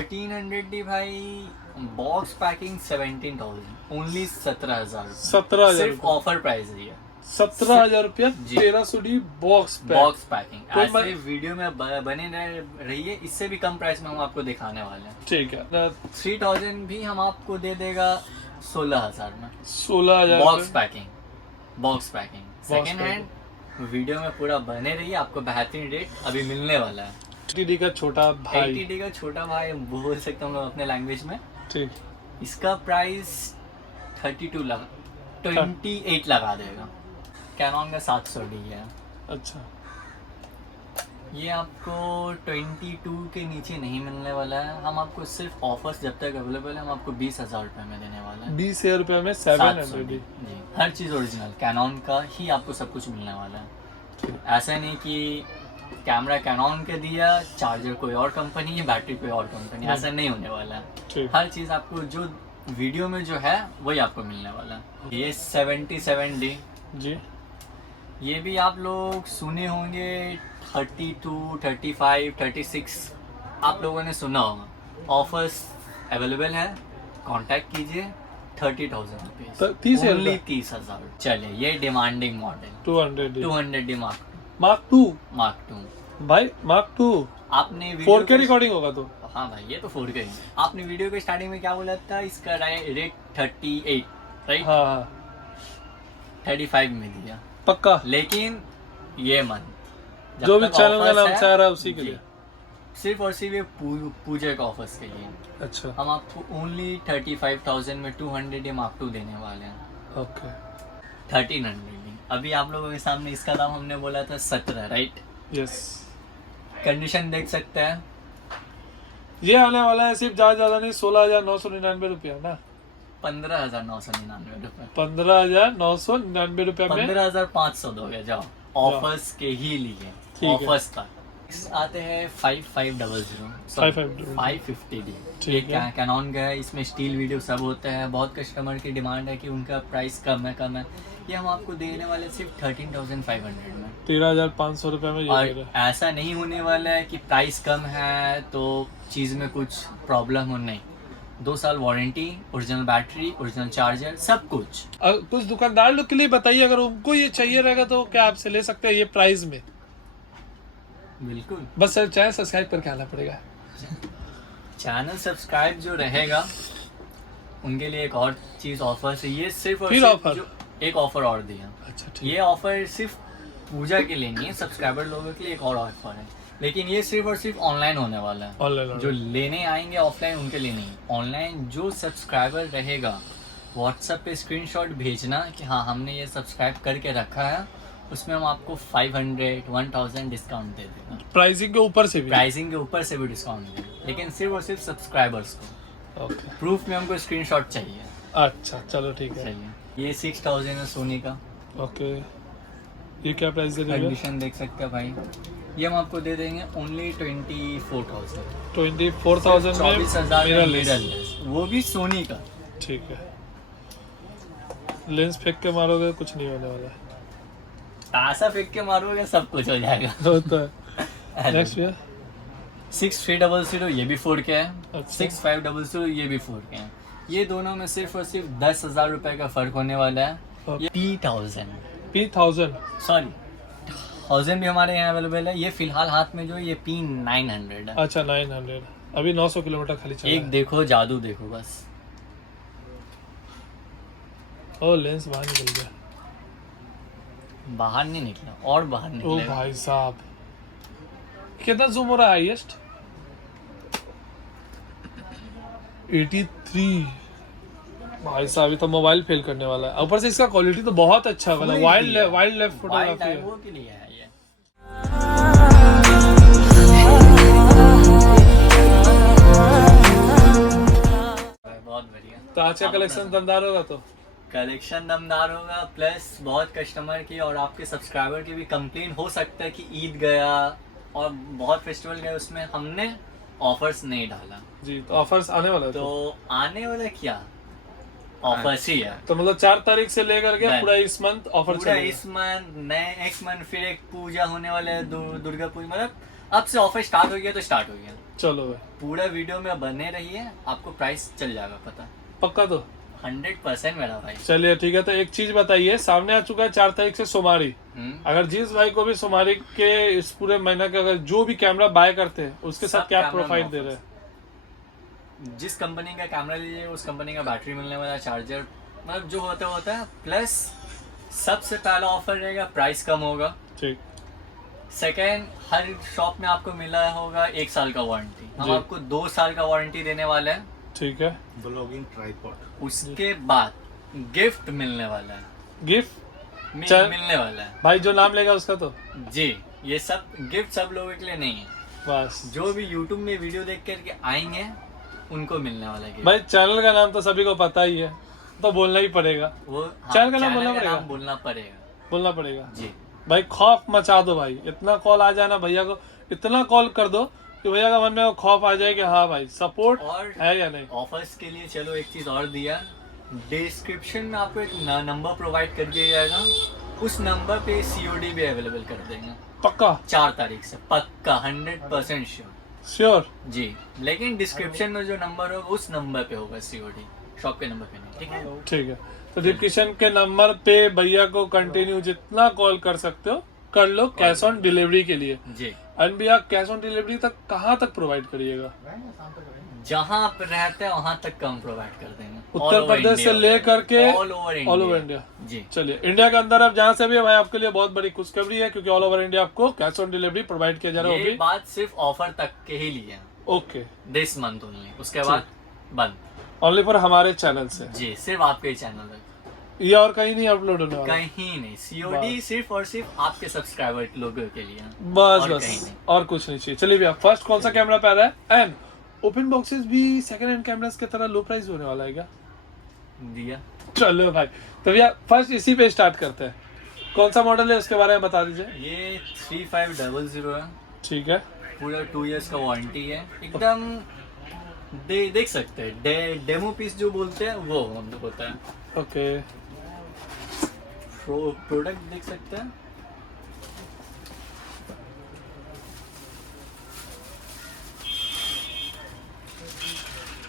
1300 D भाई। Box packing 17,000 only 17,000। 17,000 सिर्फ offer price है ये। 17,000 रुपया जी। 1300 बॉक्स बॉक्स पैकिंग। तो ऐसे वीडियो में बने रहिए, इससे भी कम प्राइस में हम आपको दिखाने वाले हैं। ठीक है। 3000 भी हम आपको दे देगा 16,000 में। 16,000 box packing. Box packing second packing। Hand. Video में पूरा बने रहिए, आपको बेहतरीन रेट अभी मिलने वाला है। टीडी का छोटा भाई। ATD का छोटा भाई बोल सकते हम लोग अपने लैंग्वेज में। ठीक। इसका प्राइस 28 लगा देगा। कैनन का 700D है। अच्छा। ये आपको 22 के नीचे नहीं मिलने वाला है। हम आपको सिर्फ ऑफर्स जब तक अवेलेबल है हम आपको 20,000 रुपये में देने वाला है। 20,000 रुपये में 700D 700D। जी। हर चीज़ ओरिजिनल कैनन का ही आपको सब कुछ मिलने वाला है। ठीक। ऐसा नहीं कि कैमरा कैनन के दिया, चार्जर कोई और कंपनी है, बैटरी कोई और कंपनी, ऐसा नहीं होने वाला है। ठीक। हर चीज़ आपको जो वीडियो में जो है वही आपको मिलने वाला है। ये 77D। जी। ये भी आप लोग सुने होंगे 32, 35, 36 आप लोगों ने सुना होगा। ऑफर्स अवेलेबल है, कांटेक्ट कीजिए। 30,000 रुपीज 30,000 ओनली 30,000। चलिए ये demanding model 200D 200D mark 2 mark 2। भाई मार्क 2 आपने वीडियो 4K रिकॉर्डिंग होगा तो। हाँ भाई ये तो 4K ही। आपने वीडियो के स्टार्टिंग में क्या बोला था? इसका रेट 38 राइट? हाँ 35 में दिया पक्का। लेकिन ये मंथ जो भी चैनल का नाम चाह रहा है उसी के लिए सिर्फ और सिर्फ ये पूजा का ऑफर्स के लिए अच्छा। हम आपको ओनली 35,000 में 200D मार्क 2 देने वाले हैं। Okay 1300D। अभी आप लोगों के सामने इसका दाम हमने बोला था 17 राइट? यस। कंडीशन देख सकते हैं। ये आने वाला है सिर्फ ज्यादा नहीं 16,999 रुपया ना। 15,999 रुपए। 15,999 रुपया में 15,500 दोगे जाओ ऑफर्स के ही लिए। ठीक है। ऑफर्स तक आते हैं 5500 550D। ठीक है। कैनन का है, इसमें स्टील वीडियो सब होता है। बहुत कस्टमर की डिमांड है कि उनका प्राइस कम है। ये हम आपको देने वाले सिर्फ 13,500 में। 13,500 रुपये में ये दे और रहे हैं। ऐसा नहीं होने वाला है कि प्राइस कम है तो चीज़ में कुछ प्रॉब्लम हो, नहीं। 2 साल warranty, original battery, original charger, सब कुछ। कुछ दुकानदार लोग के लिए बताइए, अगर उनको ये चाहिए रहेगा तो क्या आपसे ले सकते हैं ये प्राइस में? बिल्कुल। बस सर चैनल सब्सक्राइब करके आना पड़ेगा। चैनल सब्सक्राइब जो रहेगा उनके लिए एक और चीज़ ऑफर है। ये सिर्फ और फिर सिर्फ ऑफर? जो एक ऑफर और दिया। अच्छा ठीक। ये ऑफर सिर्फ पूजा के लिए नहीं है, सब्सक्राइबर लोगों के लिए एक और ऑफर है। लेकिन ये सिर्फ और सिर्फ ऑनलाइन होने वाला है। ऑनलाइन जो लेने आएंगे ऑफलाइन उनके लिए नहीं। ऑनलाइन जो सब्सक्राइबर रहेगा व्हाट्सएप पे स्क्रीनशॉट भेजना कि हाँ हमने ये सब्सक्राइब करके रखा है, उसमें हम आपको 500, 1000 डिस्काउंट दे देगा। प्राइसिंग के ऊपर से भी? प्राइसिंग के ऊपर से भी डिस्काउंट देगा, लेकिन सिर्फ और सिर्फ सब्सक्राइबर्स को। ओके। प्रूफ में हमको स्क्रीनशॉट चाहिए। अच्छा चलो ठीक है। चाहिए। ये 6,000 है सोनी का। ओके। ये क्या प्राइस दे रहे हैं? कंडीशन देख सकते हैं भाई। ये हम आपको दे देंगे ओनली 24,000। 24,000 में 24,000 में मिररलेस। मिररलेस, वो भी सोनी का। ठीक है। लेंस फेंक के मारोगे कुछ नहीं होने वाला है। तासा फेंक के मारोगे सब कुछ हो जाएगा। होता है। नेक्स्ट भैया 6300 ये भी 4K है। अच्छा। 6500 ये भी 4K है। ये दोनों में सिर्फ और सिर्फ 10,000 रुपए का फर्क होने वाला है। ये P1000 P1000 सॉरी 1000 भी हमारे यहाँ अवेलेबल है। ये फिलहाल हाथ में जो है ये P900 है। अच्छा 900 अभी 900 किलोमीटर खाली चला एक देखो जादू देखो बस। ओ लेंस बाहर निकल गया। बाहर नहीं निकला और बाहर ओ निकलेगा। भाई साहब कितना जूम हो रहा है? हाईएस्ट 83। भाई साहब ये तो मोबाइल फेल करने वाला है। ऊपर से इसका क्वालिटी तो बहुत अच्छा वाला वाइल्ड लाइफ फोटोग्राफी है। वो के लिए है ये। बहुत बढ़िया। तो आज का कलेक्शन दमदार होगा। तो कलेक्शन दमदार होगा, प्लस बहुत कस्टमर की और आपके सब्सक्राइबर की भी कंप्लेन हो सकता है कि ईद गया और बहुत फेस्टिवल गए, उसमें हमने ऑफर्स नहीं डाला। जी तो ऑफर्स आने वाला है। तो आने वाला क्या ऑफर्स ही है। तो मतलब 4 तारीख से लेकर के Right. पूरा इस मंथ ऑफर पूरा चलेगा। इस मंथ, नेक्स्ट मंथ फिर एक पूजा होने वाला है, दुर्गा पूजा, मतलब अब से ऑफर स्टार्ट हो गया तो स्टार्ट हो गया। चलो भाई, पूरा वीडियो में बने रहिए, आपको प्राइस चल जाएगा पता। पक्का तो? 100% मेरा भाई। चलिए ठीक है, तो एक चीज बताइए, सामने आ चुका है 4 तारीख से सोमारी। अगर जिस भाई को भी सोमारी के इस पूरे महीना के अगर जो भी कैमरा बाय करते हैं उसके साथ सब क्या कैमरा में प्रोफाइल दे offers। रहे हैं? जिस कंपनी का कैमरा लीजिए उस कंपनी का बैटरी मिलने वाला, चार्जर, मतलब जो होता है। प्लस सबसे पहला ऑफर रहेगा, प्राइस कम होगा। ठीक। सेकेंड, हर शॉप में आपको मिला होगा 1 साल का वारंटी, हम जी। आपको 2 साल का वारंटी देने वाले हैं। ठीक है। Blogging tripod. उसके बाद गिफ्ट मिलने वाला है, गिफ्ट चल- मिलने वाला है भाई जो नाम लेगा उसका तो जी। ये सब गिफ्ट सब लोगों के लिए नहीं है, बस। जो भी यूट्यूब में वीडियो देख करके आएंगे उनको मिलने वाला गिफ्ट। भाई चैनल का नाम तो सभी को पता ही है, तो बोलना ही पड़ेगा। वो चैनल का नाम चैनल बोलना का पड़ेगा? नाम बोलना पड़ेगा बोलना पड़ेगा जी। भाई। खौफ मचा दो भाई, इतना कॉल आ जाना भैया को, इतना कॉल कर दो कि भैया का मन में वो खौफ आ जाए कि हाँ भाई सपोर्ट और है या नहीं। ऑफर्स के लिए चलो एक चीज और दिया, डिस्क्रिप्शन में आपको एक नंबर प्रोवाइड कर दिया जाएगा, उस नंबर पे सीओडी भी अवेलेबल कर देंगे पक्का? 4 तारीख से, पक्का 100% श्योर श्योर? जी। लेकिन डिस्क्रिप्शन में जो नंबर होगा उस नंबर पे होगा सीओडी, शॉप के नंबर पे नहीं, ठीक है? ठीक है, तो डिस्क्रिप्शन के नंबर पे भैया को कंटिन्यू जितना कॉल कर सकते हो कर लो, कैश ऑन डिलीवरी के लिए। जी। एंड भैया कैश ऑन डिलीवरी तक कहाँ तक प्रोवाइड करिएगा? जहाँ आप रहते हैं वहाँ तक कम प्रोवाइड कर देंगे, उत्तर प्रदेश से लेकर के all over all over India. जी। चलिए, इंडिया के अंदर अब जहाँ से भी है भाई, आपके लिए बहुत बड़ी खुशखबरी है, क्योंकि ऑल ओवर इंडिया आपको कैश ऑन डिलीवरी प्रोवाइड किया जा रहा है। ये होगी बात सिर्फ ऑफर तक के ही लिए, ओके, दिस मंथ ओनली, उसके बाद बंद। ओनली फॉर हमारे चैनल से। जी, सिर्फ आपके ही चैनल तक, ये और कहीं नहीं अपलोड होने वाला? कहीं नहीं। सीओडी सिर्फ और सिर्फ आपके सब्सक्राइबर लोगों के लिए, बस और बस, कहीं नहीं। और कुछ नहीं चाहिए। चलिए भैया, फर्स्ट कौन सा कैमरा पे आ रहा है? एंड ओपन बॉक्सेस भी सेकंड हैंड कैमरास की तरह लो प्राइस होने वाला है क्या? दिया। चलो भाई, तो भैया फर्स्ट इसी पे स्टार्ट करते हैं। कौन सा मॉडल है उसके बारे में बता दीजिए। ये 3500 है, ठीक है। पूरा 2 इयर्स का वारंटी है, एकदम देख सकते हैं, डेमो पीस जो बोलते हैं वो हम लोग होता है। ओके, प्रोडक्ट देख सकते हैं।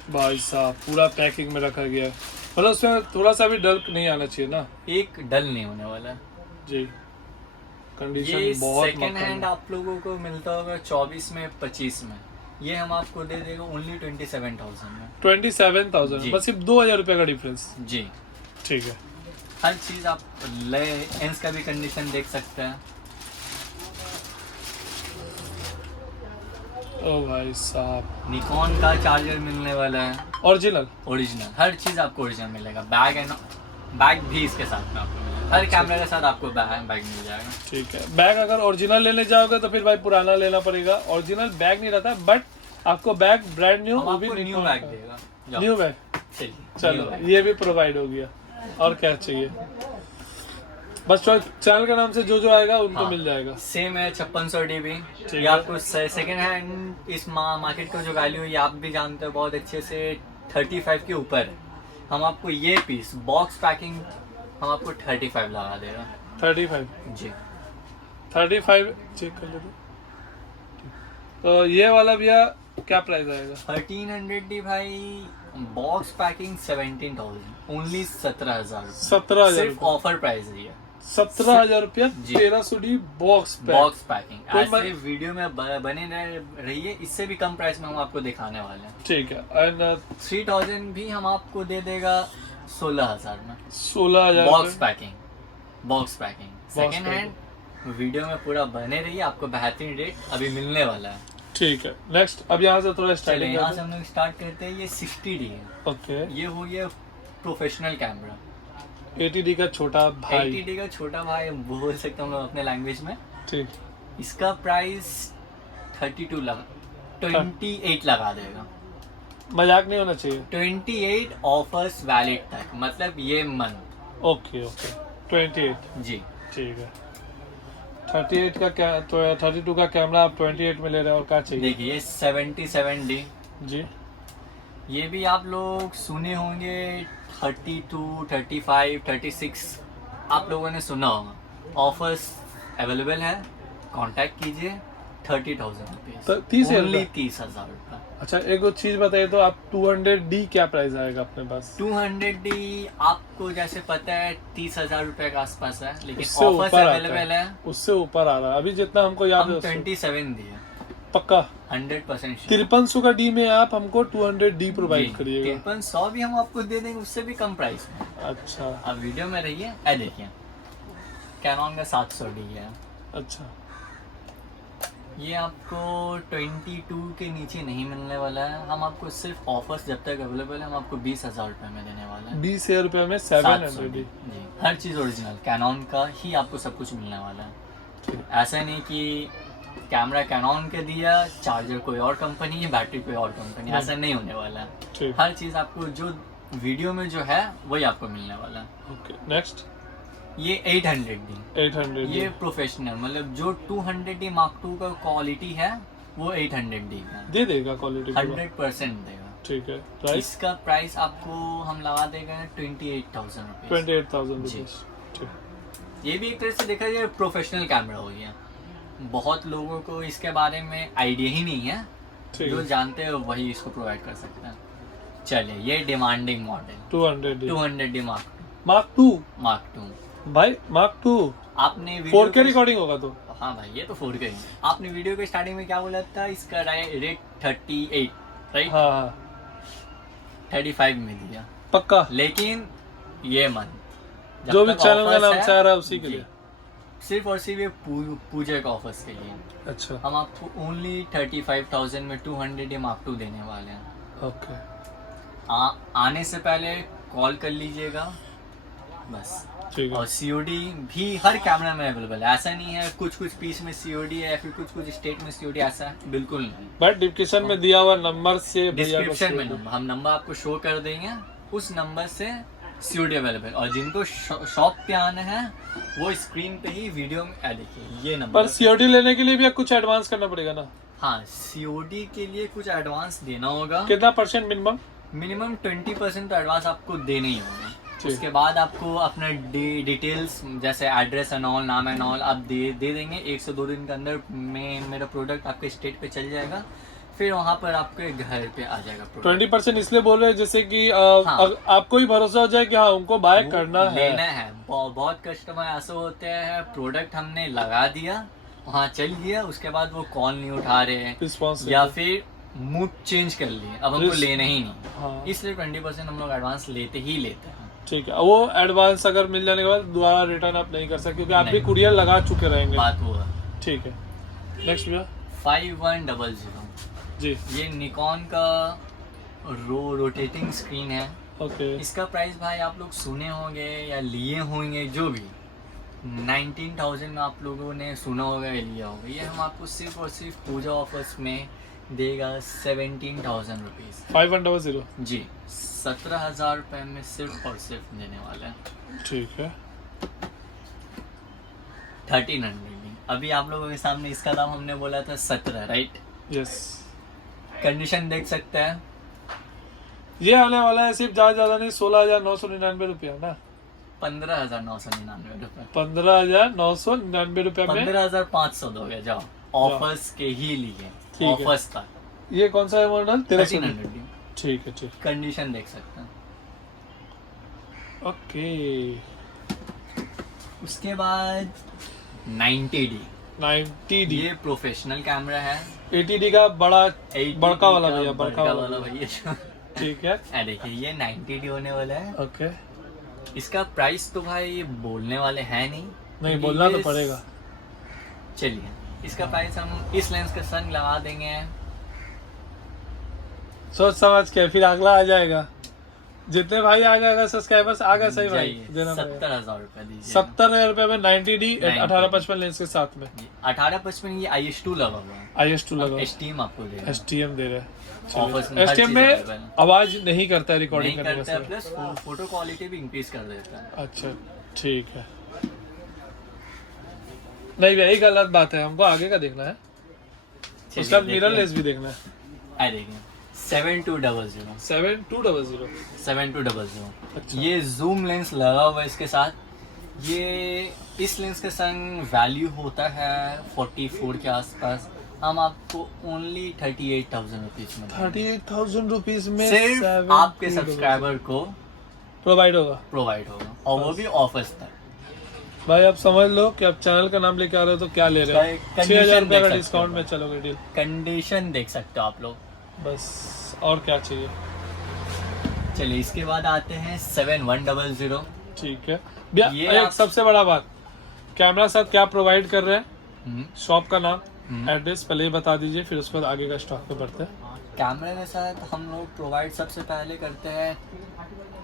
भाई साहब पूरा पैकिंग में रखा गया है, मतलब उसमें थोड़ा सा भी डर नहीं आना चाहिए ना? एक डल नहीं होने वाला है। जी। ये कंडीशन बहुत सेकेंड मक्खन हैंड है। आप लोगों को मिलता होगा 24 में 25 में, ये हम आपको दे देगा ओनली 27,000 में। 27,000, जी। बस सिर्फ 2,000 रुपये का डिफरेंस। जी। ठीक है। हर चीज आप लेंस का भी कंडीशन देख सकते हैं। ओ भाई साहब, निकॉन का चार्जर मिलने वाला है, ओरिजिनल? ओरिजिनल, हर चीज आपको ओरिजिनल मिलेगा। बैग भी इसके साथ में आपको मिलेगा, हर कैमरे के साथ आपको बैग मिल जाएगा। ठीक है। बैग अगर ओरिजिनल लेने जाओगे तो फिर भाई पुराना लेना पड़ेगा, ओरिजिनल बैग नहीं रहता, बट आपको बैग ब्रांड न्यू, हम वो भी आपको न्यू बैग देगा। जाओ। New bag. चलिए, new चलो bag। ये भी प्रोवाइड हो गया, और क्या चाहिए? बस चैनल के नाम से जो जो आएगा उनको हाँ। मिल जाएगा। सेम है 5600 DB। ये है। आपको सेकेंड हैंड इस मार्केट का जो वैल्यू है ये आप भी जानते हो बहुत अच्छे से, 35 के ऊपर है। हम आपको ये पीस बॉक्स पैकिंग हम आपको 35 लगा देगा। 35? जी। 35 चेक कर लेते। तो ये वाला भैया क्या प्राइस आएगा? 1300 भाई, बॉक्स पैकिंग 17,000 ओनली, 17,000। 17,000 सिर्फ ऑफर प्राइस है ये। 17,000 रुपया जी। 1300 बॉक्स पैक। बॉक्स पैकिंग कोई ऐसे वीडियो में बने रहिए, इससे भी कम प्राइस में हम आपको दिखाने वाले हैं। ठीक है। एंड 3000 भी हम आपको दे देगा 16,000 में, 16,000 box packing. Box packing second packing। Hand, video में पूरा बने रहिए, आपको बेहतरीन रेट अभी मिलने वाला है। ठीक है। नेक्स्ट, अब यहाँ से थोड़ा चलिए स्टार्टिंग यहाँ से हम लोग स्टार्ट करते हैं। ये 60D है, ओके। ये हो गया प्रोफेशनल कैमरा। 80D का छोटा भाई। 80D का छोटा भाई बोल सकते हैं हम लोग अपने लैंग्वेज में। ठीक। इसका प्राइस 28 लगा देगा। मजाक नहीं होना चाहिए। 28 ऑफर्स वैलिड तक, मतलब ये मंथ। Okay okay. 28। जी। ठीक है। 38 का क्या, तो 32 का कैमरा आप 28 में ले रहे हो, और क्या चाहिए? देखिए 77D, जी। ये भी आप लोग सुने होंगे, 32, 35, 36 आप लोगों ने सुना होगा। ऑफर्स अवेलेबल है, कांटेक्ट कीजिए, 30,000 तो रुपीज, 30,000 ओनली रुपया? 30,000 रुपया। अच्छा एक और चीज बताइए तो आप 200D क्या प्राइस आएगा अपने पास? 200D आपको जैसे पता है 30,000 रुपए के आसपास है, लेकिन उससे ऑफर्स ऊपर आता अवेलेबल है। उससे ऊपर आ रहा है अभी जितना हमको याद हम है उससे। 27 दिए, पक्का 100% श्योर। 5300 का डी में आप हमको 200D प्रोवाइड करिएगा। 5300 भी हम आपको दे देंगे, उससे भी कम प्राइस में। अच्छा आप वीडियो में रहिए, ऐ देखिए कैनन का 700D है। अच्छा ये आपको 22 के नीचे नहीं मिलने वाला है। हम आपको सिर्फ ऑफर्स जब तक अवेलेबल है हम आपको 20,000 रुपये में देने वाले हैं। 20,000 रुपये में 700D 700D। जी, हर चीज़ ओरिजिनल कैनन का ही आपको सब कुछ मिलने वाला है। ठीक। ऐसा नहीं कि कैमरा कैनन के दिया, चार्जर कोई और कंपनी है, बैटरी कोई और कंपनी, ऐसा नहीं होने वाला है। ठीक हर चीज़ आपको जो वीडियो में जो है वही आपको मिलने वाला है। ओके नेक्स्ट ये 800D, 800D। ये प्रोफेशनल मतलब जो 200D Mark II का क्वालिटी है वो 800D का दे देगा क्वालिटी 100% देगा। ठीक है प्राइस इसका प्राइस आपको हम लगा देगा 28,000 रुपीज। 28,000 जी। रुपीज। ठीक ये भी एक तरह से देखा जाए प्रोफेशनल कैमरा हो गया। बहुत लोगों को इसके बारे में आइडिया ही नहीं है, ठीक जो है जानते हैं वही इसको प्रोवाइड कर सकते हैं। चलिए ये demanding model 200D 200D Mark II Mark II। भाई Mark II आपने वीडियो 4K रिकॉर्डिंग होगा तो? हाँ भाई ये तो 4K ही। आपने वीडियो के स्टार्टिंग में क्या बोला था, इसका रेट 38 राइट, हाँ हाँ 35 में दिया, पक्का लेकिन ये मन जो भी चैनल का नाम चाह रहा है उसी के लिए। सिर्फ और सिर्फ ये पूजा के ऑफर्स के लिए अच्छा हम आपको ओनली 35,000 में 200D Mark II देने वाले हैं। ओके आने से पहले कॉल कर लीजिएगा बस। ठीक है और COD भी हर कैमरा में अवेलेबल है। ऐसा नहीं है कुछ कुछ पीस में COD है या फिर कुछ कुछ स्टेट में COD, ऐसा बिल्कुल नहीं। बट डिस्क्रिप्शन में दिया हुआ नंबर से भैया को डिस्क्रिप्शन में शेयर नंबर, हम नंबर आपको शो कर देंगे, उस नंबर से COD अवेलेबल। और जिनको शॉप पे आना है वो स्क्रीन पे ही वीडियो में देखिए ये नंबर। पर COD लेने के लिए भी कुछ एडवांस करना पड़ेगा ना? हाँ COD के लिए कुछ एडवांस देना होगा। कितना % मिनिमम? मिनिमम 20% तो एडवांस आपको देना ही होगा। ठीक। उसके बाद आपको अपना डिटेल्स जैसे एड्रेस एंड ऑल, नाम एंड ऑल आप दे देंगे। 1 से 2 दिन के अंदर में मेरा प्रोडक्ट आपके स्टेट पे चल जाएगा, फिर वहाँ पर आपके घर पे आ जाएगा प्रोडक्ट। 20% इसलिए बोल रहे हैं जैसे कि हाँ। आपको ही भरोसा हो जाए कि हाँ उनको बाय वो करना है। लेना है। बहुत कस्टमर ऐसे होते हैं प्रोडक्ट हमने लगा दिया, वहाँ चल गया, उसके बाद वो कॉल नहीं उठा रहे हैं रिस्पॉन्स या फिर मूड चेंज कर लिए, अब हमको लेना ही नहीं। हाँ इसलिए 20% हम लोग एडवांस लेते ही लेते हैं। ठीक है वो एडवांस अगर मिल जाने के बाद दोबारा रिटर्न आप नहीं कर सकते क्योंकि आप भी नहीं। कुरियर लगा चुके रहेंगे। बात वो है। ठीक है नेक्स्ट भैया 5100 जी। ये निकॉन का रोटेटिंग स्क्रीन है। ओके इसका प्राइस भाई आप लोग सुने होंगे या लिए होंगे, जो भी 19,000 में आप लोगों ने सुना होगा या लिया होगा। ये हम आपको सिर्फ और सिर्फ पूजा ऑफर्स में देगा 17,000 रुपीज़। 5100 जी 17,000 रुपये में सिर्फ और सिर्फ देने वाले हैं। ठीक है 1300। अभी आप लोगों के सामने इसका दाम हमने बोला था 17 राइट। यस कंडीशन देख सकते हैं, ये आने वाला है सिर्फ ज्यादा नहीं 16,999 रुपया ना? 15,999 रुपये। 15,999 रुपया में 15,500 दोगे जाओ, ऑफर्स के ही लिए, ठीक है। ऑफर्स का ये कौन सा है मॉडल? 1300। ठीक है ठीक कंडीशन देख सकते हैं। ओके उसके बाद 90D 90D ये प्रोफेशनल कैमरा है। 80D का बड़ा 80D बड़का वाला का भैया बड़का बड़का वाला भैया। ठीक है देखिए ये 90D होने वाला है। ओके इसका प्राइस तो भाई बोलने वाले हैं नहीं क्योंकि बोलना तो ये- पड़ेगा। चलिए इसका प्राइस हम इस लेंस के संग लगा देंगे सोच समझ के फिर अगला आ जाएगा। जितने भाई आ जाएगा सब्सक्राइबर्स आ गए सही भाई जाइए, देना पड़ेगा। 70,000 रुपये दीजिए। 70,000 रुपए में 90D 90D 1855 लेंस के साथ में 1855 ये IS2 लगा हुआ है। IS2 लगा STM आपको देगा। STM दे रहे Offers में हैं। हर STM चीज़ में available है। आवाज नहीं करता है रिकॉर्डिंग नहीं करने करता है, में। प्लस फोटो क्वालिटी भी इंक्रीज कर देता है। अच्छा ठीक है नहीं यही गलत बात है, हमको आगे का देखना है, उसका मिरर लेस भी देखना है। देखिए 7200 7200 7200। अच्छा। ये जूम लेंस लगा हुआ है इसके साथ। ये इस लेंस के संग वैल्यू होता है 44 के आसपास, हम आपको ओनली 38,000 रुपीज में देंगे। 38,000 रुपीज में सिर्फ 7 आपके सब्सक्राइबर को प्रोवाइड होगा। प्रोवाइड होगा, और वो भी ऑफर्स तक। भाई आप समझ लो कि आप चैनल का नाम लेके आ रहे हो तो क्या ले रहे हो, कंडीशन 6,000 रुपये का देख सकते डिस्काउंट हो। में चलोगे डील। कंडीशन देख सकते हो आप लोग। बस और क्या चाहिए। चलिए इसके बाद आते हैं 7100। ठीक है भैया, ये एक आप- सबसे बड़ा बात, कैमरा साथ क्या प्रोवाइड कर रहे हैं, हम्म, शॉप का नाम, हम्म। एड्रेस पहले ही बता दीजिए, फिर उसके बाद आगे का स्टॉक पे बढ़ते हैं। कैमरे के साथ हम लोग प्रोवाइड सबसे पहले करते हैं,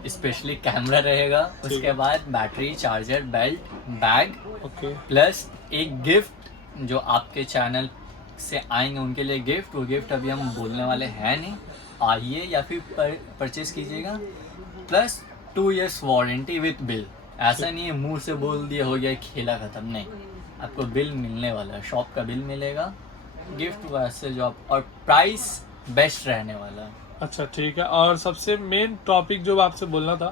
स्पेशली कैमरा रहेगा, ठीक उसके है। बाद battery, charger, belt, bag, okay plus एक गिफ्ट जो आपके चैनल से आएंगे उनके लिए गिफ्ट। वो गिफ्ट अभी हम बोलने वाले हैं नहीं, आइए या फिर परचेज कीजिएगा। Plus 2 years warranty with bill. ऐसा नहीं है मुंह से बोल दिया हो गया खेला खत्म, नहीं, आपको बिल मिलने वाला है, शॉप का बिल मिलेगा, गिफ्ट वैसे जो आप, और प्राइस बेस्ट रहने वाला है। अच्छा ठीक है। और सबसे मेन टॉपिक जो आपसे बोलना था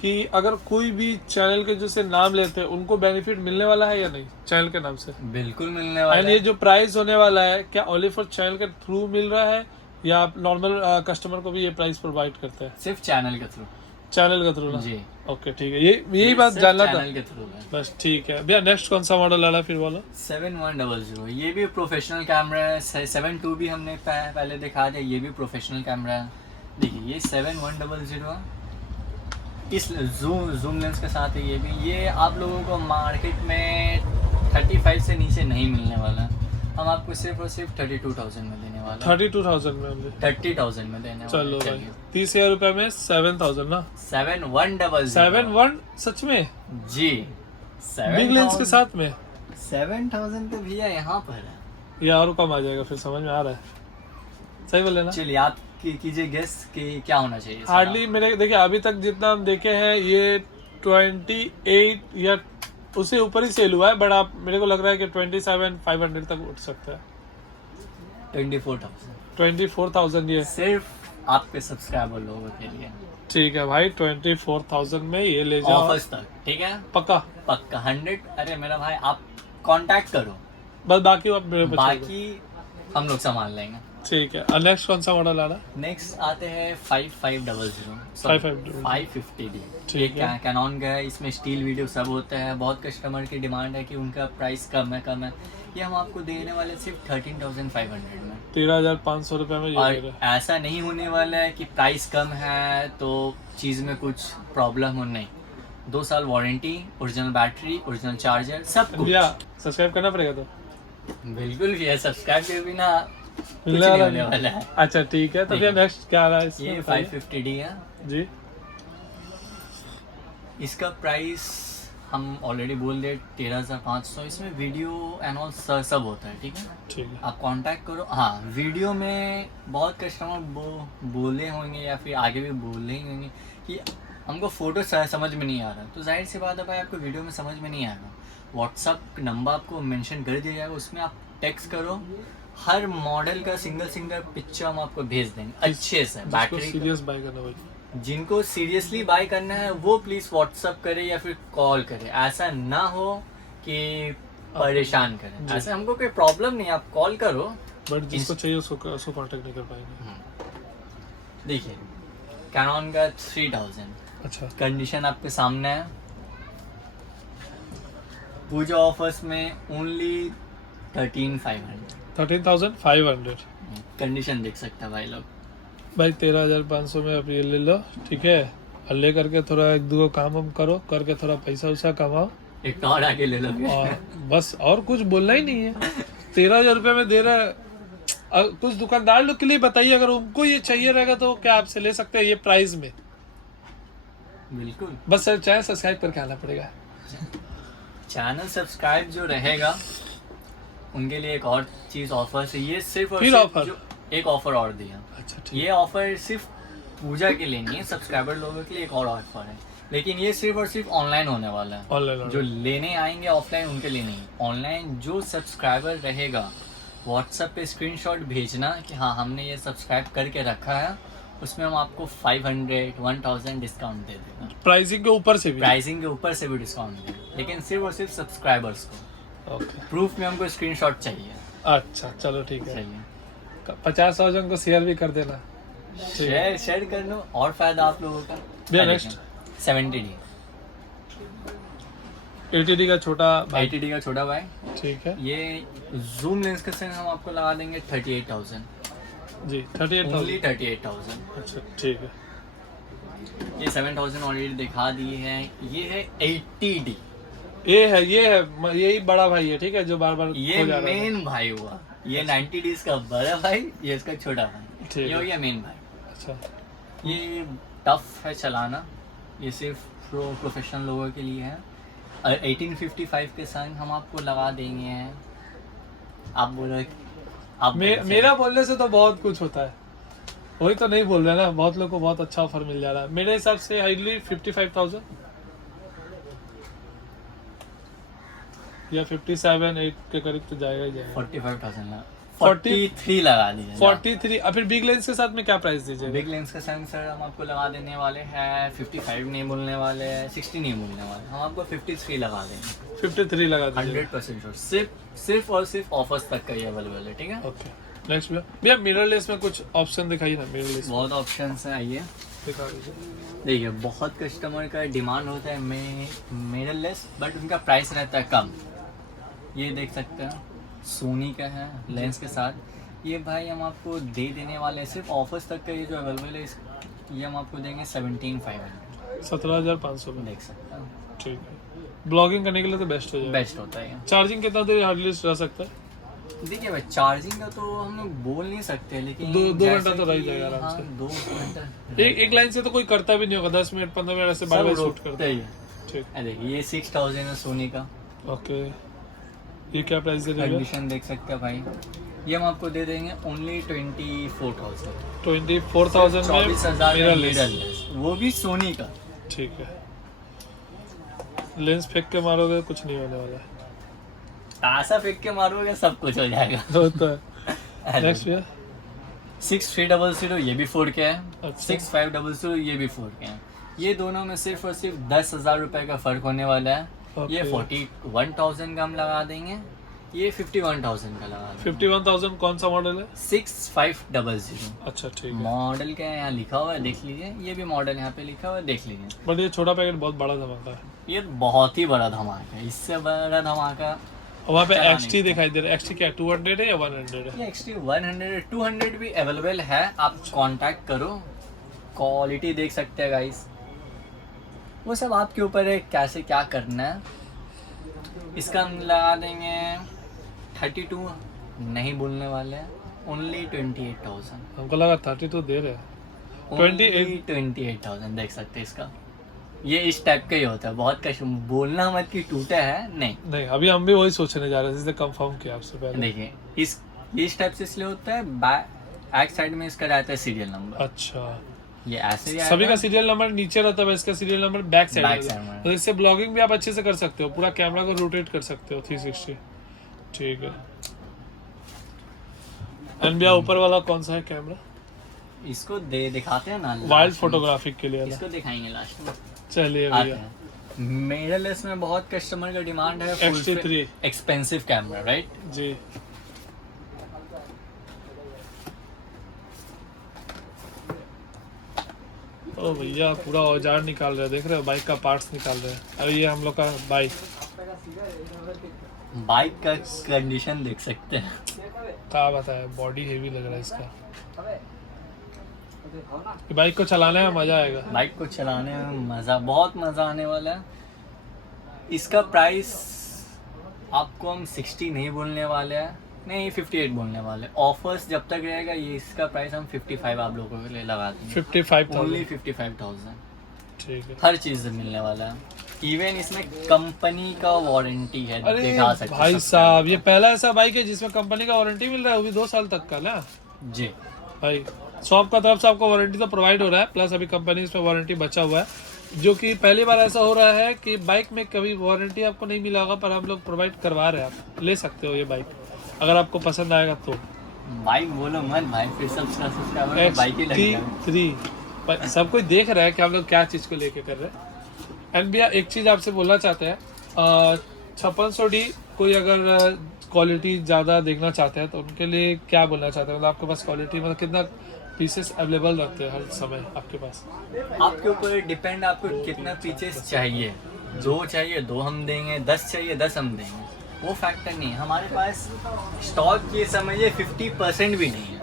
कि अगर कोई भी चैनल के जैसे नाम लेते हैं उनको बेनिफिट मिलने वाला है या नहीं चैनल के नाम से, बिल्कुल मिलने वाला एंड है। ये जो प्राइस होने वाला है क्या ओनली फॉर चैनल के थ्रू मिल रहा है या आप नॉर्मल कस्टमर को भी ये प्राइस प्रोवाइड करते हैं? सिर्फ चैनल के थ्रू। चैनल के थ्रू ना? जी, ओके ठीक है, यही बात सिर्फ जानना था। चैनल के थ्रू है। बस ठीक है भैया। नेक्स्ट कौन सा मॉडल आ रहा है फिर बोलो? 7100, ये भी प्रोफेशनल कैमरा है। 72 भी हमने पहले दिखा दिया, ये भी प्रोफेशनल कैमरा है। देखिए ये 7100 है, इस जूम लेंस के साथ है। ये आप लोगों को मार्केट में 35 से नीचे नहीं मिलने वाला है। हम आपको सिर्फ और सिर्फ 32,000 में देने वाला है। 32,000 में only? 30,000 में देने वाला चलो है। भाई 30,000 रुपए में 7,000 ना? 7100 7,1 सच में जी, बिग लेंस के साथ में? 7,000 तो भैया यहाँ पर है। ये और कम आ जाएगा फिर, समझ में आ रहा है, सही बोले ना? चलिए आप कीजिए गेस कि क्या होना चाहिए। हार्डली मेरे देखिए अभी तक जितना हम देखे हैं ये 28 या उससे ऊपर ही सेल हुआ है, बट आप मेरे को लग रहा है कि 27,500 तक उठ सकता है। 24,000 24,000 ये सिर्फ आपके सब्सक्राइबर लोगों के लिए। ठीक है भाई, 24,000 में ये ले जाओ ऑफर्स तक, ठीक है, पक्का। पक्का 100। अरे मेरा भाई आप कांटेक्ट करो, बस बाकी आप मेरे पे छोड़ दो। बाकी हम लोग संभाल लेंगे। ठीक है। और नेक्स्ट कौन सा मॉडल आ रहा है? नेक्स्ट आते हैं 5500 550D। ठीक है। कैनॉन का है, इसमें स्टील वीडियो सब होता है। बहुत कस्टमर की डिमांड है कि उनका प्राइस कम है। ये हम आपको देने वाले सिर्फ 13,500 में। 13,500 रुपए में ये और दे रहे हैं। ऐसा नहीं होने वाला है कि प्राइस कम है तो चीज़ में कुछ प्रॉब्लम हो, नहीं। 2 साल warranty, original battery, original charger, सब कुछ। भैया सब्सक्राइब करना पड़ेगा तो? बिल्कुल भी है, सब्सक्राइब के बिना कुछ मिलने नहीं वाला होने नहीं? वाला है। अच्छा ठीक है। तो भैया नेक्स्ट क्या आ रहा है इसमें ये बताइए? 550D है। जी इसका प्राइस हम ऑलरेडी बोल रहे 13,500। इसमें वीडियो एंड ऑल सब होता है, ठीक है। ठीक है। आप कांटेक्ट करो। हाँ, वीडियो में बहुत कस्टमर बोले होंगे या फिर आगे भी बोले ही होंगे कि हमको फ़ोटो समझ में नहीं आ रहा, तो जाहिर सी बात है भाई आपको वीडियो में समझ में नहीं आएगा। व्हाट्सअप नंबर आपको मेंशन कर दिया जाएगा, उसमें आप टेक्स्ट करो, हर मॉडल का सिंगल पिक्चर हम आपको भेज देंगे अच्छे से। जिसको बैटरी सीरियस बाय करना भाई, जिनको सीरियसली बाय करना है वो प्लीज़ व्हाट्सअप करे या फिर कॉल करे। ऐसा ना हो कि परेशान करें, जी। ऐसा हमको कोई प्रॉब्लम नहीं, आप कॉल करो। बट जिसको चाहिए उसको कांटेक्ट नहीं कर पाएंगे। देखिए कैनॉन का 3000 अच्छा कंडीशन आपके सामने है। पूजा ऑफर्स में ओनली 13,500 13,500। कंडीशन देख सकते हैं भाई लोग। भाई 13,500 में आप ये ले लो, ठीक है। और ले करके थोड़ा एक दो काम हम करो, करके थोड़ा पैसा वैसा कमाओ, एक और आगे ले लो। और बस और कुछ बोलना ही नहीं है। 13,000 रुपये में दे रहा है। कुछ दुकानदार लोग के लिए बताइए, अगर उनको ये चाहिए रहेगा तो क्या आपसे ले सकते हैं ये प्राइस में? बिल्कुल। बस सर चाहे सब्सक्राइब करके आना पड़ेगा। चैनल सब्सक्राइब जो रहेगा उनके लिए एक और चीज़ ऑफर है। ये सिर्फ और फिर सिर्फ ऑफर? जो एक ऑफर और दिया। अच्छा ठीक। ये ऑफर सिर्फ पूजा के लिए नहीं है, सब्सक्राइबर लोगों के लिए एक और ऑफर है, लेकिन ये सिर्फ और सिर्फ ऑनलाइन होने वाला है। ऑनलाइन जो लेने आएंगे ऑफलाइन उनके लिए नहीं, ऑनलाइन जो सब्सक्राइबर रहेगा व्हाट्सएप पे स्क्रीनशॉट भेजना कि हाँ हमने ये सब्सक्राइब करके रखा है, उसमें हम आपको 500 1,000 डिस्काउंट दे देगा। प्राइसिंग के ऊपर से भी? प्राइसिंग के ऊपर से भी डिस्काउंट देगा, लेकिन सिर्फ और सिर्फ सब्सक्राइबर्स को। ओके प्रूफ में हमको स्क्रीनशॉट चाहिए। अच्छा चलो ठीक है, सही है, 50,000 को शेयर भी कर देना। शेयर शेयर कर लो और फायदा आप लोगों का। भैया नेक्स्ट 70D 80D का छोटा भाई, 80D का छोटा भाई। ठीक है ये जूम लेंस के संग हम आपको लगा देंगे 38,000, जी, ओनली 38,000। 38,000। अच्छा ठीक है, ये 7,000 ऑलरेडी दिखा दी है। ये है 80D, ये है यही बड़ा भाई है, ठीक है, जो बार बार ये खो जा रहा है। मेन भाई हुआ। ये 90D का बड़ा भाई, ये इसका छोटा भाई, ठीक ये हो है। गया मेन भाई। अच्छा ये टफ है चलाना, ये सिर्फ प्रोफेशनल लोगों के लिए है। और 1855 के संग हम आपको लगा देंगे। आप बोलो आप मेरा बोलने से तो बहुत कुछ होता है, वही तो नहीं बोल रहे ना, बहुत लोग को बहुत अच्छा ऑफर मिल जा रहा है। मेरे हिसाब से हाईली 55,000 या 57-8 के करीब तो जाएगा ही जाएगा। 45,000 लगा, 40 43 लगा दीजिए। 43। और फिर बिग लेंस के साथ में क्या प्राइस दीजिएगा? बिग लेंस के संग सर हम आपको लगा देने वाले हैं 55 नहीं बोलने वाले हैं, 60 नहीं बोलने वाले, हम आपको 53 लगा देंगे। 53 लगा दीजिए। 100% श्योर, सिर्फ और सिर्फ ऑफर्स तक का ही अवेलेबल है, ठीक है। ओके नेक्स्ट भैया मिररलेस में कुछ ऑप्शन दिखाइए ना, मिररलेस बहुत ऑप्शंस हैं, आइए दिखा दीजिए। देखिए। बहुत कस्टमर का डिमांड होता है मिररलेस, बट उनका प्राइस रहता है कम। ये देख सकते हैं, सोनी का है लेंस के साथ। ये भाई हम आपको दे देने वाले हैं सिर्फ ऑफर्स तक का, ये जो अवेलेबल है ये हम आपको देंगे 17,500, 17,500 में, देख सकते हैं। ठीक है। ब्लॉगिंग करने के लिए तो बेस्ट हो जाएगा। बेस्ट होता है ये। चार्जिंग कितना देर हार्डलिस्ट रह सकता है? देखिए भाई, चार्जिंग का तो हम लोग बोल नहीं सकते, लेकिन दो जैसे घंटा तो रह कि- जाएगा आराम हाँ, से। 2 घंटा एक लाइन से तो कोई करता भी नहीं होगा, 10 मिनट 15 मिनट ऐसे बार बार शूट करता है। ही है। ठीक, देखिए ये 6,000 है सोनी का। ओके। ये क्या प्राइस दे रहे हैं? कंडीशन देख सकते हैं भाई, ये हम आपको दे देंगे ओनली 24,000, 24,000 में 24,000 में मिररलेस, मिररलेस, वो भी सोनी का। ठीक है। लेंस फेंक के मारोगे कुछ नहीं होने वाला है। तासा फेंक के मारोगे सब कुछ हो जाएगा। होता है। नेक्स्ट भैया 6300 ये भी 4K है, अच्छा। 6500 ये भी 4K है। ये दोनों में सिर्फ और सिर्फ 10,000 रुपए का फर्क होने वाला है। ये Okay. 41,000 का हम लगा देंगे, ये 51,000 का लगा देंगे। 51,000 कौन सा मॉडल है? 6500। अच्छा ठीक है। मॉडल क्या है यहाँ लिखा हुआ है, देख लीजिए। ये भी मॉडल यहाँ पे लिखा हुआ है, देख लीजिए। बट ये छोटा पैकेट बहुत बड़ा धमाका है। ये बहुत ही बड़ा धमाका है, इससे बड़ा धमाका। और वहाँ पे चला XT नहीं। दिखाई दे रहा है। XT क्या 200 है या 100 है? ये XT 100 200 भी अवेलेबल है, आप कांटेक्ट करो। क्वालिटी देख सकते हैं गाइस, वो सब आपके ऊपर है कैसे क्या करना है। इसका हम लगा देंगे 32 नहीं बोलने वाले हैं, ओनली 28,000, हमको लगा 32 दे रहे हैं। 28,000 देख सकते हैं इसका। ये इस टाइप का ही होता है, बहुत कष्ट बोलना मत कि टूटा है, नहीं। नहीं अभी हम भी वही सोचने जा रहे थे, इसलिए कंफर्म किया आपसे पहले। देखिए इस टाइप से इसलिए होता है, बैक साइड में इसका रहता है सीरियल नंबर। अच्छा, ये ऐसे ही सभी आएगा। का सीरियल नंबर नीचे रहता है, इसका serial number back side Back रहता side में। है। तो इससे ब्लॉगिंग भी आप अच्छे से कर सकते हो, पूरा कैमरा को रोटेट कर सकते हो 360। ठीक है। एंड भैया ऊपर वाला कौन सा है कैमरा? इसको दिखाते हैं ना वाइल्ड last में। फोटोग्राफिक के लिए वाला। इसको दिखाएंगे लास्ट में। चलिए आते भैया हैं। मिररलेस में बहुत कस्टमर का डिमांड है, XT3 एक्सपेंसिव कैमरा, राइट। जी। ओ भैया पूरा औजार निकाल रहे हैं, देख रहे हो, बाइक का पार्ट्स निकाल रहे हैं। अरे ये हम लोग का बाइक, बाइक का कंडीशन देख सकते हैं। क्या बताया, बॉडी हेवी लग रहा है इसका। ये बाइक को चलाने में मजा आएगा। बाइक को चलाने में बहुत मज़ा आने वाला है। इसका प्राइस आपको हम 60 नहीं बोलने वाले हैं, नहीं 58 बोलने वाले। ऑफर्स जब तक रहेगा ये, इसका प्राइस हम 55 आप लोगों के लिए लगा देंगे, 55,000 ओनली 55,000। ठीक है। हर चीज़ मिलने वाला है, इवन इसमें कंपनी का वारंटी है, अरे दिखा सकते भाई हैं साहब, ये पहला ऐसा बाइक है जिसमें कंपनी का वारंटी मिल रहा है, वो भी 2 साल तक का ना जी। भाई। शॉप का तरफ से आपको वारंटी तो प्रोवाइड हो रहा है, प्लस अभी कंपनी इसमें वारंटी बचा हुआ है, जो कि पहली बार ऐसा हो रहा है कि बाइक में कभी वारंटी आपको नहीं मिला होगा, पर हम लोग प्रोवाइड करवा रहे हैं। आप ले सकते हो ये बाइक, अगर आपको पसंद आएगा तो। बाइक बोलो मत भाई, फिर सब्सक्राइबर बाइक ही लग जाएगा। XT3 सब कोई देख रहा है कि हम लोग क्या चीज़ को लेके कर रहे हैं। एंड भैया एक चीज़ आपसे बोलना चाहते हैं, 5600D कोई अगर क्वालिटी ज़्यादा देखना चाहते हैं तो उनके लिए क्या बोलना चाहते हैं? मतलब आपके पास क्वालिटी मतलब कितना पीसेस अवेलेबल रखते हैं हर समय आपके पास? आपके ऊपर डिपेंड, आपको कितना पीसेस चाहिए। 2 चाहिए 2 हम देंगे, 10 चाहिए 10 हम देंगे, वो फैक्टर नहीं है हमारे पास। स्टॉक ये समझिए 50% भी नहीं है।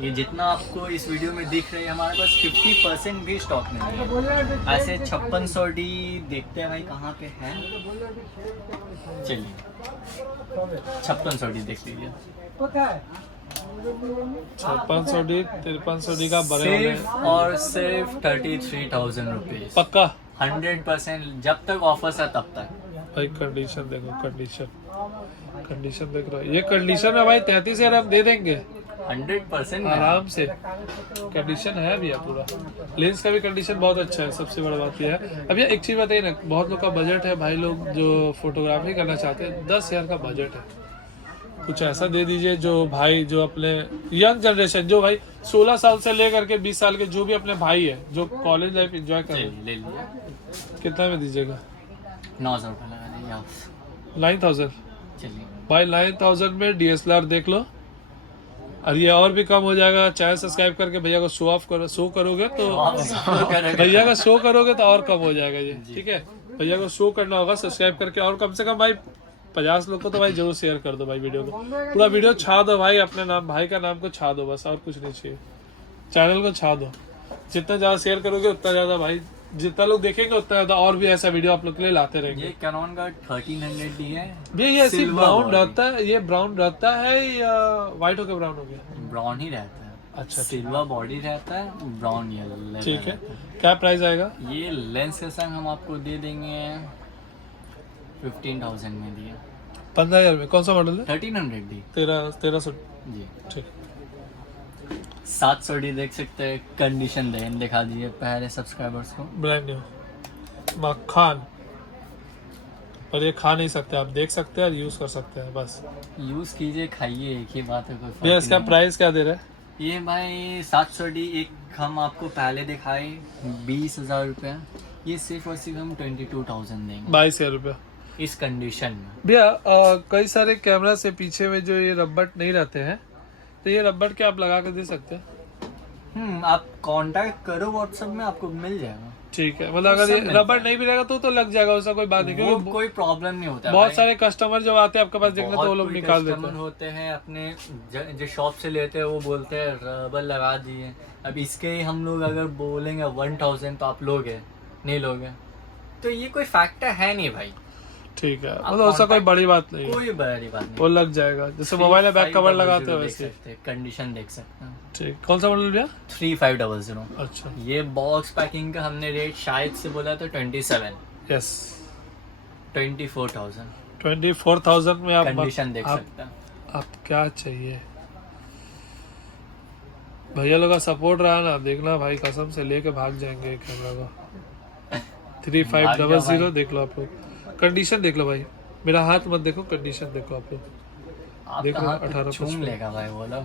ये जितना आपको इस वीडियो में दिख रही है हमारे पास 50% भी स्टॉक में नहीं है। ऐसे 5600D देखते हैं भाई कहाँ पे है, चलिए 5600D देख लीजिए। 5600D 5300D का बड़े वाले सिर्फ और सिर्फ 33,000 रुपीज़ पक्का 100%। जब तक ऑफर्स है तब तक। भाई कंडीशन देखो, कंडीशन देख रहा है, ये कंडीशन है भाई 33,000 हम दे देंगे 100% आराम से। कंडीशन है भैया पूरा। लेंस का भी कंडीशन बहुत अच्छा है, सबसे बड़ा बात यह है। अब ये एक चीज़ बताइए ना, बहुत लोग का बजट है भाई, लोग जो फोटोग्राफी करना चाहते हैं 10,000 का बजट है, कुछ ऐसा दे दीजिए जो भाई जो अपने यंग जनरेशन, जो भाई 16 साल से लेकर के 20 साल के जो भी अपने भाई है जो कॉलेज लाइफ एंजॉय कर रहे हैं। ले लीजिए। कितना में दीजिएगा? 900 रुपये लगा दीजिए आप। 9,000 चलिए भाई, 9,000 में DSLR देख लो। और ये और भी कम हो जाएगा, चैनल सब्सक्राइब करके भैया को शो करोगे तो भैया का शो करोगे तो और कम हो जाएगा ये, ठीक है। भैया को शो करना होगा सब्सक्राइब करके, और कम से कम भाई 50 लोग को तो भाई जरूर शेयर कर दो भाई वीडियो को, पूरा वीडियो छा दो भाई, अपने नाम भाई का नाम को छा दो बस, और कुछ नहीं चाहिए। चैनल को छा दो, जितना ज़्यादा शेयर करोगे उतना ज़्यादा भाई, जितना लोग देखेंगे उतना ज़्यादा और भी ऐसा वीडियो आप लोग के लिए लाते रहेंगे। ये कैनन का 1300D है भैया ये सिर्फ ब्राउन रहता है, ये ब्राउन रहता है या व्हाइट होकर ब्राउन हो गया? ब्राउन ही रहता है। अच्छा सिल्वर बॉडी रहता है, ब्राउन ये ठीक है। क्या प्राइस आएगा? ये लेंस के संग हम आपको दे देंगे 15,000 में दिए। 15,000 में? कौन सा मॉडल है? 1300D 1300 जी। ठीक। 700D देख सकते हैं। कंडीशन दिखा दीजिए पहले सब्सक्राइबर्स को। ब्रांड न्यू मक्खन, पर ये खा नहीं सकते, आप देख सकते हैं और यूज कर सकते हैं बस। यूज कीजिए, खाइए, एक ही बात है, कोई फर्क भैया इसका नहीं। प्राइस क्या दे रहा है? ये भाई 700D एक हम आपको पहले दिखाए 20,000 रुपये, ये सिर्फ और सिर्फ हम 22,000 देंगे 22,000 रुपया इस कंडीशन में। भैया कई सारे कैमरा से पीछे में जो ये रबड़ नहीं रहते हैं, तो ये रबड़ क्या आप लगा कर दे सकते हैं? आप कांटेक्ट करो व्हाट्सएप में, आपको मिल जाएगा। ठीक है, मतलब अगर ये रबड़ नहीं भी रहेगा तो लग जाएगा, उसका कोई बात नहीं, वो क्योंकि कोई प्रॉब्लम नहीं होता है बहुत भाई। सारे कस्टमर जब आते हैं आपके पास देखने तो वो लोग निकाल देते कस्टमर हैं। होते हैं अपने जो शॉप से लेते हैं, वो बोलते हैं रबर लगा दिए। अब इसके ही हम लोग अगर बोलेंगे 1,000 तो आप लोगे नहीं लोगे, तो ये कोई फैक्टर है नहीं भाई। ठीक है, मतलब उसका कोई बड़ी बात नहीं है, कोई बड़ी बात नहीं, वो लग जाएगा, जैसे मोबाइल में बैक कवर लगाते हो वैसे। कंडीशन देख सकते हैं। ठीक, कौन सा मॉडल भैया? 3500। अच्छा ये बॉक्स पैकिंग का हमने रेट शायद से बोला तो 27, यस 24,000 24,000 में आप कंडीशन देख आप, सकते हैं। आप क्या चाहिए भैया लोग का सपोर्ट रहा ना, देखना भाई कसम से लेके भाग जाएंगे कैमरा को। 3500 देख लो आप लोग, कंडीशन देख लो भाई, मेरा हाथ मत देखो, कंडीशन देखो आप लोग, देखो 18 छूम लेगा भाई वो लोग।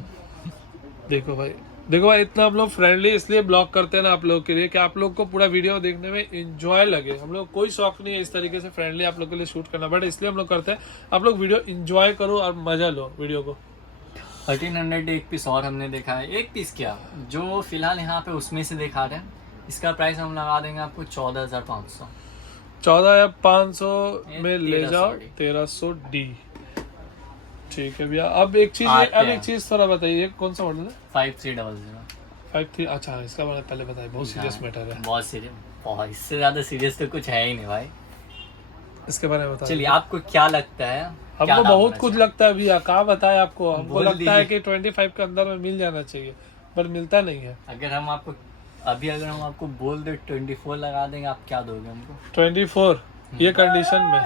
देखो भाई, देखो भाई, इतना हम लोग फ्रेंडली इसलिए ब्लॉग करते हैं ना आप लोग के लिए कि आप लोग को पूरा वीडियो देखने में एंजॉय लगे। हम लोग कोई शौक नहीं है इस तरीके से फ्रेंडली आप लोग के लिए शूट करना, बट इसलिए हम लोग करते हैं आप लोग वीडियो एंजॉय करो और मजा लो वीडियो को। 1300 एक पीस और हमने देखा है, एक पीस क्या जो फिलहाल यहाँ पे उसमें से दिखा रहे हैं, इसका प्राइस हम लगा देंगे आपको 14,500। 14,500 में ले 1300 जाओ 1300D। ठीक है भैया, अब एक चीज थोड़ा बताइए, कौन सा मॉडल है? 5300। 53, अच्छा इसका बारे में पहले बताइए, बहुत सीरियस मैटर है। बहुत सीरियस, बहुत, इससे ज्यादा सीरियस तो कुछ है ही नहीं भाई। इसके बारे में बताइए। चलिए आपको क्या लगता है? हमको बहुत कुछ लगता है भैया, कहाँ बताए आपको, हमको बोल लगता है दीजिए। कि 25 के अंदर में मिल जाना चाहिए, पर मिलता नहीं है। अगर हम आपको बोल दे 24 लगा देंगे, आप क्या दोगे हमको? 24 ये कंडीशन में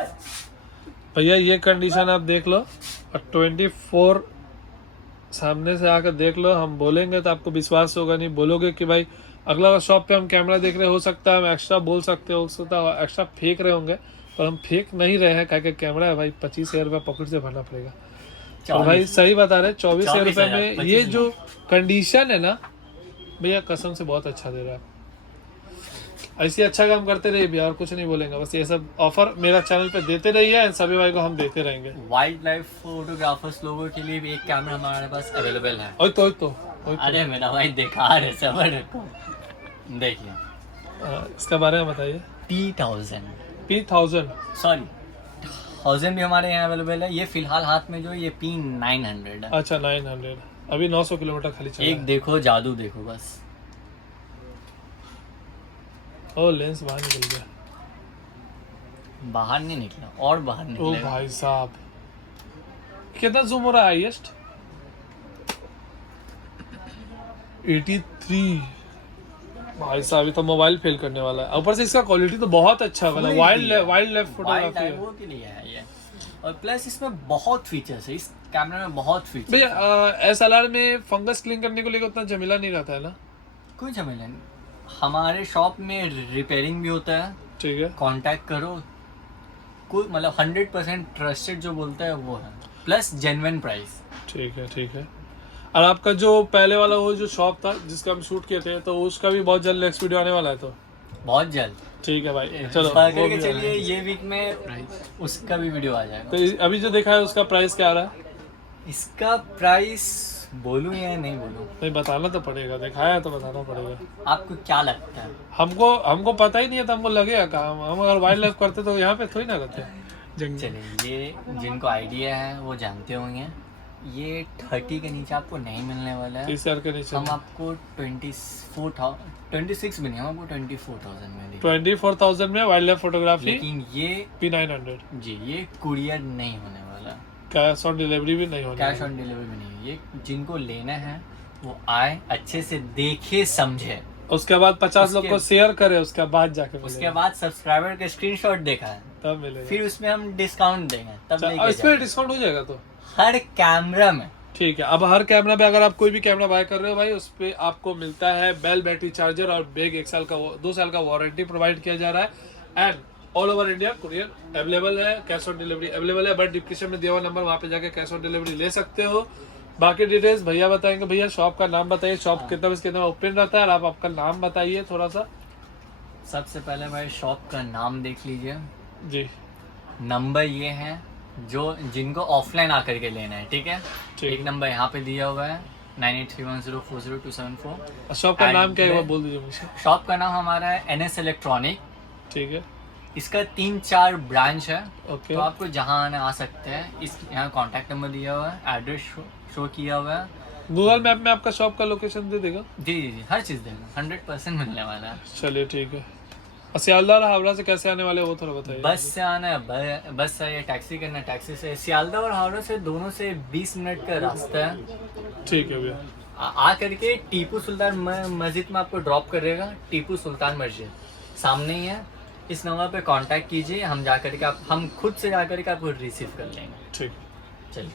भैया, ये कंडीशन आप देख लो, और 24 सामने से आकर देख लो, हम बोलेंगे तो आपको विश्वास होगा नहीं, बोलोगे कि भाई अगला शॉप पे हम कैमरा देख रहे, हो सकता है हम एक्स्ट्रा बोल सकते हो सकता है एक्स्ट्रा फेंक रहे होंगे, पर हम फेंक नहीं रहे हैं, क्या कैमरा है भाई 25,000 रुपये पॉकेट से भरना पड़ेगा। और भाई सही बता रहे, 24,000 रुपये में ये जो कंडीशन है ना भैया, कसम से बहुत अच्छा दे रहा है। ऐसे अच्छा काम करते रहिए भैया, और कुछ नहीं बोलेंगे, बस ये सब ऑफर मेरा चैनल पे देते रहिए एंड सभी भाई को हम देते रहेंगे। वाइल्ड लाइफ फोटोग्राफर्स लोगों के लिए भी एक कैमरा हमारे पास अवेलेबल है। ओए तो अरे मेरा भाई बेकार है, सबर रखो। देखिए इसके बारे में बताइए। P1000 P1000 सॉरी 1000 भी हमारे यहाँ अवेलेबल है। ये फिलहाल हाथ में जो है ये P900 है। अच्छा 900, अभी 900 किलोमीटर खाली चला एक देखो जादू देखो बस। ओ लेंस बाहर निकल गया। बाहर नहीं निकला और बाहर ओ निकलेगा। भाई साहब कितना जूम हो रहा है हाईएस्ट? 83। भाई साहब ये तो मोबाइल फेल करने वाला है। ऊपर से इसका क्वालिटी तो बहुत अच्छा वाला वाइल्ड लाइफ वाइल्ड फोटोग्राफी है। लाइफ के लिए है ये। और प्लस इसमें बहुत फीचर्स है, इस कैमरा में बहुत फीचर्स भैया SLR में फंगस क्लीन करने को लेकर उतना झमेला नहीं रहता है ना? कोई झमेला नहीं। हमारे शॉप में रिपेयरिंग भी होता है, ठीक है। कांटेक्ट करो। कोई मतलब 100% ट्रस्टेड जो बोलता है वो है, प्लस जेन्युइन प्राइस। ठीक है। और आपका जो पहले वाला वो जो शॉप था जिसका हम शूट किए थे, तो उसका भी बहुत जल्द नेक्स्ट वीडियो आने वाला है, तो बहुत जल्द। ठीक है भाई चलो पकड़ वो के भी चलिए, आना है। ये वीक में उसका भी वीडियो आ जाएगा। तो अभी जो देखा है उसका प्राइस क्या आ रहा है? इसका प्राइस बोलूं या नहीं बोलूं? नहीं बताना तो पड़ेगा, दिखाया है तो बताना पड़ेगा। आपको क्या लगता है? हमको पता ही नहीं है तो हमको लगेगा काम। हम अगर वाइल्ड लाइफ करते तो यहाँ पे थोड़ी ना रहते जंगल। चलिए, ये जिनको आइडिया है वो जानते होंगे। ये 30 के नीचे आपको नहीं मिलने वाला है। 30,000 के नीचे हम आपको 26 भी नहीं, हम आपको 24,000 में देंगे। 24,000 में वाइल्ड लाइफ फोटोग्राफी लेकिन ये P900। जी ये कुरियर नहीं होने वाला, कैश ऑन डिलीवरी भी नहीं होगा। कैश ऑन डिलीवरी भी नहीं। ये जिनको लेना है वो आए, अच्छे से देखे समझे, उसके बाद 50 लोग को शेयर करे, उसके बाद जाके उसके बाद सब्सक्राइबर का स्क्रीनशॉट देखा है, तब मिलेगा। फिर उसमें हम डिस्काउंट देंगे तब लेके इस पे जाएंगे। डिस्काउंट हो जाएगा तो हर कैमरा में। ठीक है। अब हर कैमरा पे अगर आप कोई भी कैमरा बाय कर रहे हो भाई, उस पे आपको मिलता है बेल बैटरी चार्जर और बैग 2 साल का वारंटी प्रोवाइड किया जा रहा है। And all over India courier available है, कैश ऑन डिलीवरी अवेलेबल है। बट डिस्क्रिप्शन में दिया हुआ नंबर, वहाँ पे जाके कैश ऑन डिलीवरी ले सकते हो। बाकी डिटेल्स भैया बताएंगे। भैया शॉप का नाम बताइए, शॉप कितना बजे कितना ओपन रहता है, और आप आपका नाम बताइए थोड़ा सा। सबसे पहले भाई शॉप का नाम देख लीजिए जी। नंबर ये है जो जिनको ऑफलाइन आकर के लेना है, ठीक है। ठीक। एक नंबर यहाँ पे दिया हुआ है 9831040274। शॉप का नाम क्या है वो बोल दीजिए मुझे। शॉप का नाम हमारा है NS इलेक्ट्रॉनिक। ठीक है। इसका 3-4 ब्रांच है, ओके। तो आपको जहाँ आने आ सकते हैं। इस यहाँ कांटेक्ट नंबर दिया हुआ है, एड्रेस शो किया हुआ है। गूगल मैप में आपका शॉप का लोकेशन दे देगा? जी हर चीज़ देगा, 100% मिलने वाला है। चलिए ठीक है। सियालदह और हावड़ा से कैसे आने वाले वो थोड़ा बताइए। बस से आना है, बस से, टैक्सी करना है, टैक्सी से। सियालदह और हावड़ा से दोनों से 20 मिनट का रास्ता है। ठीक है भैया। आ करके टीपू सुल्तान मस्जिद में आपको ड्रॉप करेगा। टीपू सुल्तान मस्जिद सामने ही है। इस नंबर पे कांटेक्ट कीजिए, हम जा करके हम खुद से जा करके आपको रिसीव कर लेंगे। ठीक। चलिए।